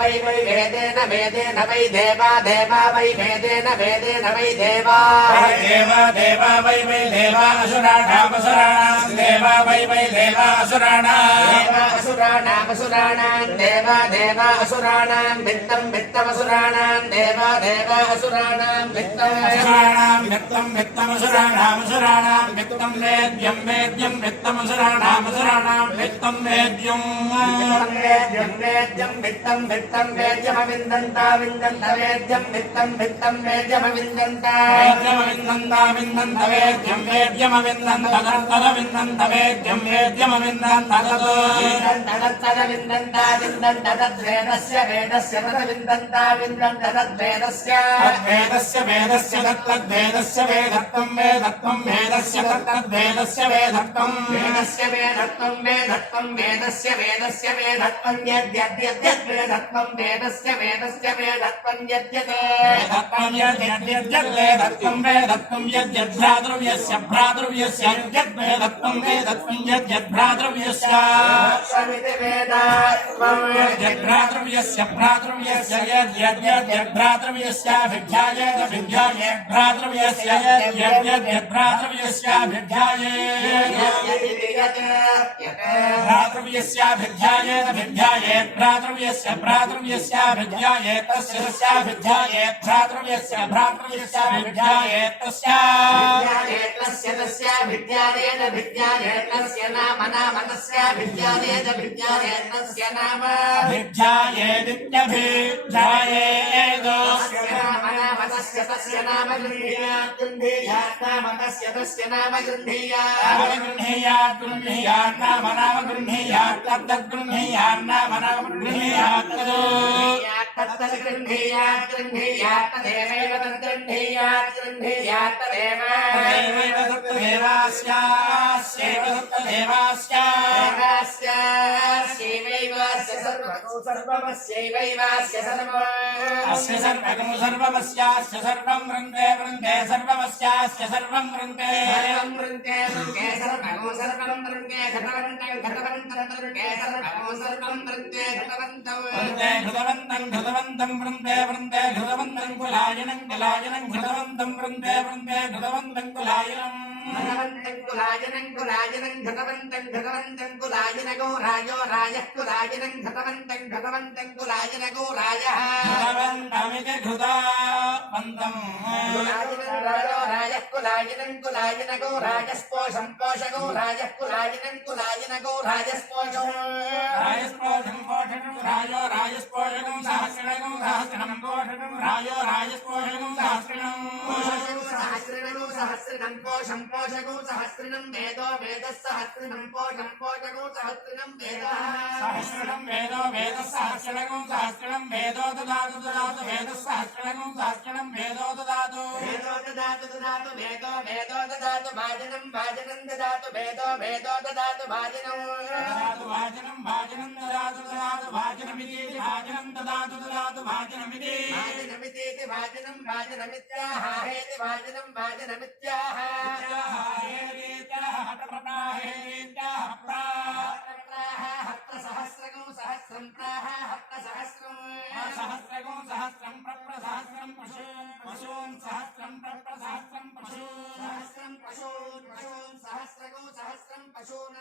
वै वेदेन वेदेन वै देवा देवा वै वेदेन वेदेन वै देवा देवा वै देवा असुराणामसुराणां देवा वै देवा असुराणामसुराणां देवा देवा असुराणां वित्तं वित्तमसुराणां देवा देवा असुराणां वित्तमसुराणामसुराणां वित्तं वेद्यं वेद्यं वित्तमसुराणामसुराणां वित्तं वेद्यं वेद्यं वित्तं वित्तं वेद्यमविन्दन्ता विन्दन्त वेद्यं वित्तं वित्तं वेद्यमविन्दन्ता विन्दन्त वेद्यं वेद्यमविन्दन्त तदविन्दन्त वेद्यं वेद्यमविन्दन्त तदविन्दन्ता विन्दन्त तद्वेदस्य वेदस्य तदविन्दन्ता विन्दन्त तद्वेदस्य वेदस्य तत्तद्वेदस्य वेदत्वं वेदत्वं वेदस्य तत्तद्वेदस्य वेदत्वं वेदस्य वेदत्वं वेदत्वं वेदस्य वेदस्य वेदत्वं यद्यद्यद्यद्वेदत्वं वेदस्य वेदस्य वेदत्वं वेदत्वं यद्यद्यद्वेदत्वं वेदत्वं यद्यद्भ्रातृव्यस्य भ्रातृव्यस्य यद्यद्वेदत्वं वेदत्वं यद्यद्भ्रातृव्यस्य यद्यद्भ्रातृव्यस्य भ्रातृव्यस्य यद्यद्यद्भ्रातृव्यस्याभिध्यायेत भिध्यायेत् भ्रातृव्यस्य यद्यद्यद्भ्रातृव्यस्याभिध्यायेत् भ्रातृव्यस्याभिध्यायेत भिध्यायेत् भ्रातृव्यस्य भ्रातृव्यस्याभिध्यायेत् तस्याभिध्यायेत् भ्रातृव्यस्य भ्रातृव्यस्याभिध्यायेत् तस्याभिध्यायेत भिध्यायेत् तस्य नाम तस्याभिध्यायेत भिध्यायेत् तस्य नाम भिध्यायेदित्यभिध्यायेत् तस्य नाम गृह्णीयात् नाम तस्य नाम गृह्णीयात् नाम गृह्णीयात् तद्गृह्णीयात् नाम गृह्णीयात् तद्गृह्णीयात् तदेवैव तद्गृह्णीयात् तदेव देवास्यैवैवास्य सर्वमस्यैवैवास्य अस्य सर्वगं सर्वमस्यास्य सर्वं वृन्दे वृन्दे सर्वमस्यास्य सर्वं वृन्दे सर्वगं सर्वं वृन्दे घटवन्तं वृन्दे सर्वगं वृन्दे घृतवन्तं वृन्दे वृन्दे घृतवन्तं कुलायनं घृतवन्तं वृन्दे वृन्दे घृतवन्तं कुलायनं कुलायनं घृतवन्तं कुलायनगो राजो राजः कुलायनं घृतवन्तं कुलायनगो राजः घृतवन्तमिति घृतवन्तं राजो राजः कुलायनगो राजस्पोषं पोषगो राजः कुलायनगो राजस्पोषं राजो राजस्पोषकं सहस्रणं सहस्रणं पोषकं राजो राजस्पोषकं सहस्रणं पोषं पोषगो सहस्रणं वेदो वेदः सहस्रणं पोषं पोषगो सहस्रणं वेदः सहस्रणं वेदो वेदः सहस्रणं सहस्रणं वेदो ददातु वेदः सहस्रणं सहस्रणं वेदो ददातु वेदो ददातु भाजनं ददातु वेदो ददातु भाजनं ददातु भाजनमिति भाजनं ददातु भाजनमिति भाजनमित्याह हेति भाजनमित्याह सहस्रगो सहस्रं प्राह सहस्रं सहस्रं प्रप्रसहस्रं पशून् सहस्रं प्रप्रसहस्रं पशून् सहस्रगो सहस्रं पशून्